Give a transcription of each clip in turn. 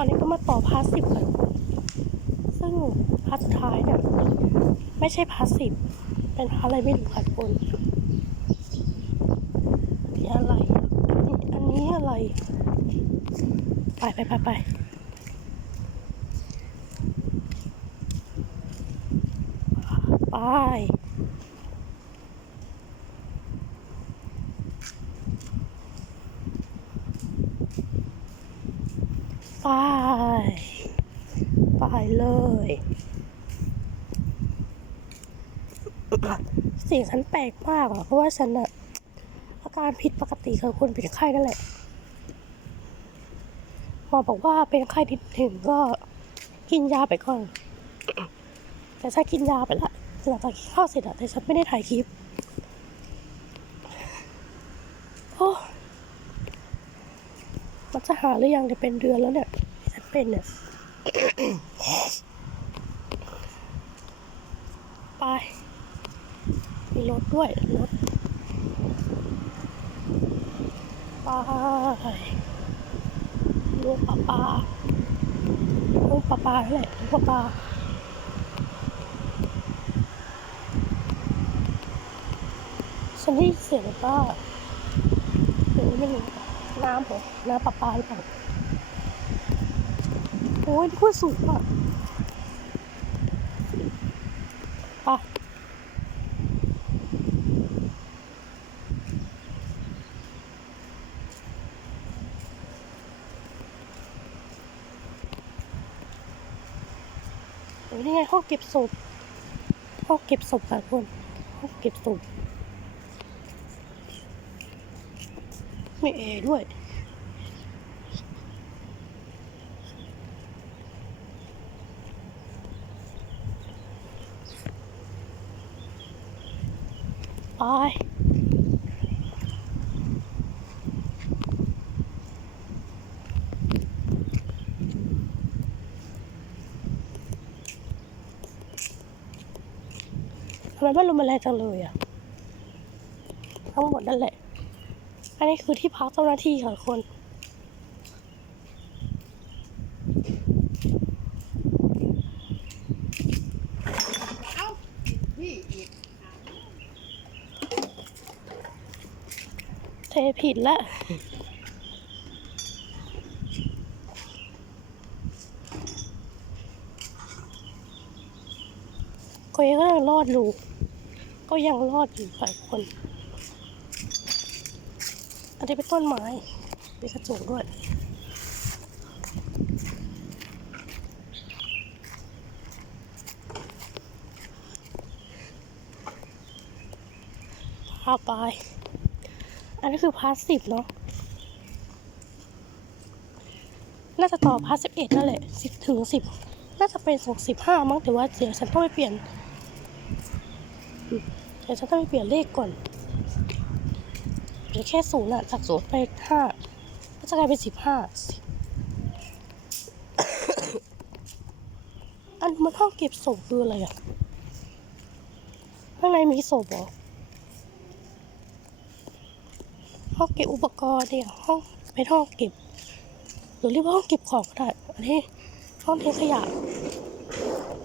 อนนี้ก็มาต่อพาร์ทสิบกันซึ่งพาร์ทสุดท้ายเนี่ยไม่ใช่พาร์ทสิบเป็นพาร์ทอะไรไม่รู้ค่ะทุกคนอันนี้อะไรอะอันนี้อะไร ไปไปไปไปไปไป ไป เลยเสียงฉันแปลกมากอะเพราะว่าฉันอะอาการผิดปกติคือคนเป็นไข้นั่นแหละหมอบอกว่าเป็นไข้นิดหนึ่งก็กินยาไปก่อน แต่ฉันกินยาไปละหลังจากกินข้าวเสร็จอะแต่ฉันไม่ได้ถ่ายคลิปโอ้มันจะหาหรือยังเนี่ยเป็นเดือนแล้วเนี่ยฉันเป็นเนี่ย ไป มีรถด้วยรถปลาลูกป้าป้าลูกป้าป้านั่นแหละลูกป้าป้าฉันได้เสียงป้าหรือไม่รู้น้ำเหรอน้ำป้าป้าหรือเปล่าโอ้ยนี่ก็สูงอะไปโนี่ไงห้องเก็บศพห้องเก็บศพค่ะทุกคนห้องเก็บศพมีแอร์ด้วยไปำไมบ้านลมมันแรงจังเลยอะ ทั้งหมดนั่นแหละ อันนี้คือที่พักเจ้าหน้าที่ค่ะคนเทผิดละก็ยังรอดอยู่ ก็ยังรอดอยู่ค่ะทุกคน อันนี้เป็นต้นไม้มีกระจกด้วยพาไปอันนี้คือพาร์ทสิบเนาะน่าจะต่อพาร์ทสิบเอ็ดนั่นแหละสิบถึงสิบน่าจะเป็นส่งสิบห้ามั้งแต่ว่าเดี๋ยวฉันต้องไปเปลี่ยน ดี๋ยวฉันต้องไปเปลี่ยนเลขก่อนเดี๋ยวแค่ศูนย์อะจากศูนย์ไปห้าก็จะกลายเป็นสิบห้าอันมันห้องเก็บศพคืออะไรอะข้างในมีศพเหรอห้องเก็บอุปกรณ์เนี่ยห้องเป็นห้องเก็บ หรือเรียกว่าห้องเก็บของก็ได้อันนี้ห้องทิ้งขยะ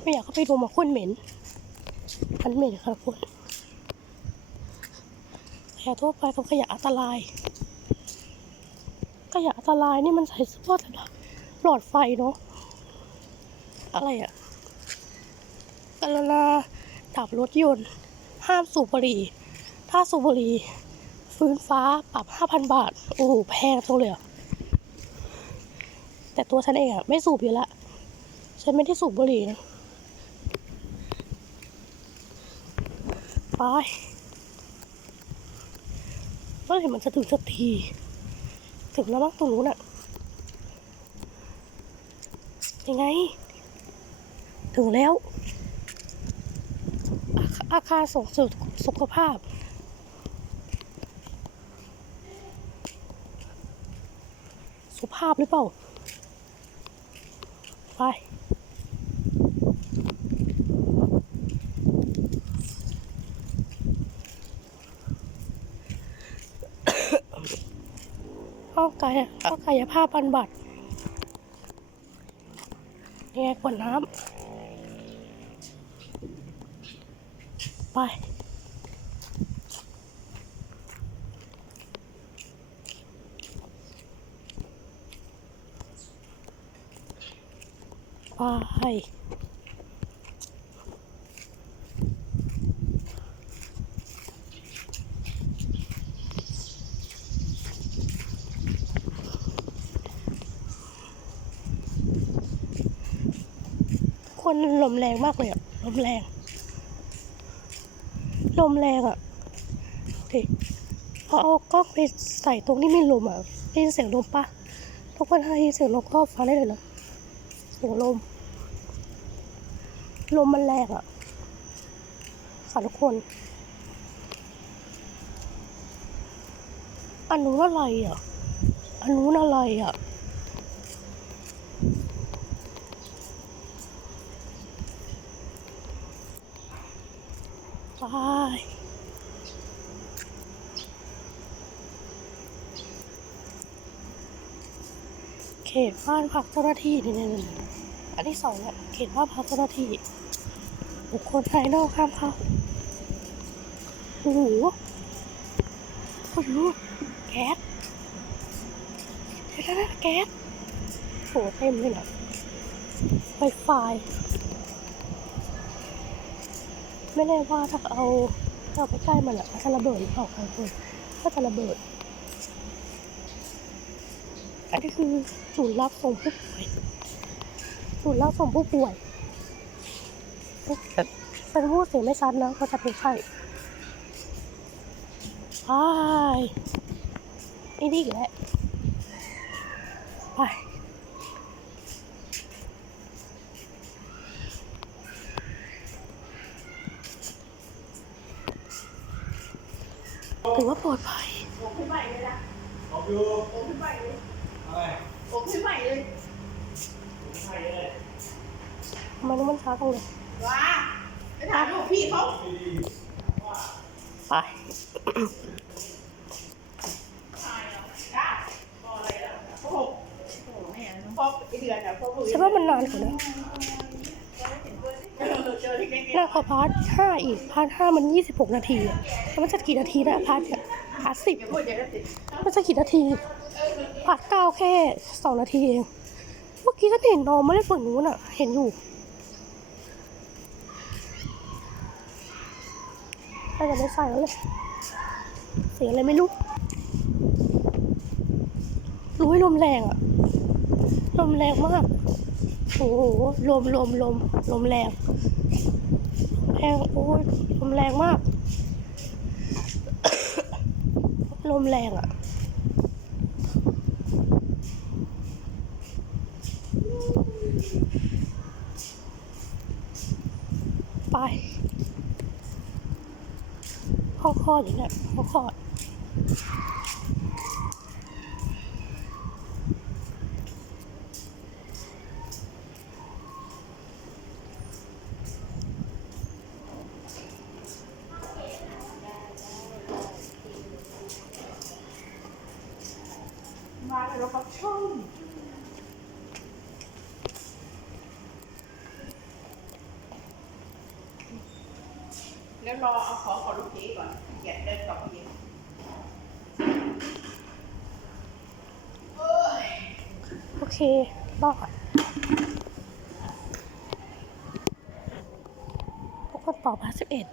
ไม่อยากเข้าไปดูมาคุ้นเหม็นมันเหม็นค่ะคุณ ขยะทั่วไปกับขยะอันตราย ขยะอันตรายนี่มันใส่เสื้อผ้าแต่หลอดไฟเนาะ อะไรอะกรณาดับรถยนต์ ห้ามสูบบุหรี่ ถ้าสูบบุหรี่ ฟื้นฟ้าปรับห้าพันบาท โอ้โหแพงจังเลยอะแต่ตัวฉันเองอะไม่สูบอยู่ละ ฉันไม่ได้สูบบุหรี่นะ ไป เมื่อไหร่มันจะถึงสักที ถึงแล้วมั้งตรงนู้นอะยังไง ถึงแล้วอาคอาคารส่งเสริมสุขภาพสุภาพหรือเปล่า ไป กายห้องกายภาพบำบัดนี่ไงขวดน้ำไปไป คนลมแรงมากเลยอะลมแรง ลมแรงอะโอเคพอเอากล้องไปใส่ตรงที่มีลมอะได้ยินเสียงลมปะทุกคนได้ยินเสียงลมก็ฟังได้เลยนะเสียงลม ลมมันแรงอะค่ะทุกคน อันนู้นอะไรอะอันนู้นอะไรอะ ไปเขตบ้านพักเจ้าหน้าที่นี่นี่อันที่สองเนี่ยเขตบ้านพักเจ้าหน้าที่ บุคคลภายนอกห้ามเข้าโอ้โหคนรู้แก๊สเดี๋ยวนะแก๊สโหเต็มเลยนะไฟไฟ ไม่แน่ว่าถ้าเอาเอาไปใกล้มันอะมันจะระเบิดหรือเปล่าครับคุณก็จะระเบิด อันนี้คือศูนย์รับส่งผู้ป่วยศูนย์รับส่งผู้ป่วยเป็นผู้เสียงไม่ชัดนะเขาจะเป็นไข้ไปไอ้นี่อีกแล้วไป ถือว่าปลอดภัยผมขึ้นใหม่เลยนะบอกอยู่ผมขึ้นใหม่เลยอะไรผมขึ้นใหม่เลยใช่เลยทำไมนี่มันช้าจังเลยว้าไปถามลูกพี่เขาดีไปตายแล้วจ้าพออะไรแล้วพ่อหกโอ้แม่พ่อไปเดือนอะพ่อพูดฉันว่ามันนานกว่านะเออเจอเล็กๆน่าขอพาร์ทห้าอีก พาร์ทห้ามันยี่สิบหกนาทีอะแล้ว มันจะกี่นาทีนะพาร์ทเนี่ยพาร์ทสิบมันจะกี่นาทีพาร์ทเก้าแค่สองนาทีเองเมื่อกี้ฉันเห็นน้องไม่ได้ฝั่งนู้นอะเห็นอยู่น่าจะไม่ใส่แล้วเลยเสียงอะไรไม่รู้รู้ให้ลมแรงอะลมแรงมากโอ้โหลมลมลมลมแรงแรงโอ้ยลมแรงมาก ลมแรงอะไปห้องคลอดอยู่เนี่ยห้องคลอด มาแล้วเราก็ช่อง แล้วรอเอาของของลูกพี่ก่อนอย่าเดินกลับไปเอเอ้ยโอเครอดทุกคนตอบมาสิบเอ็ด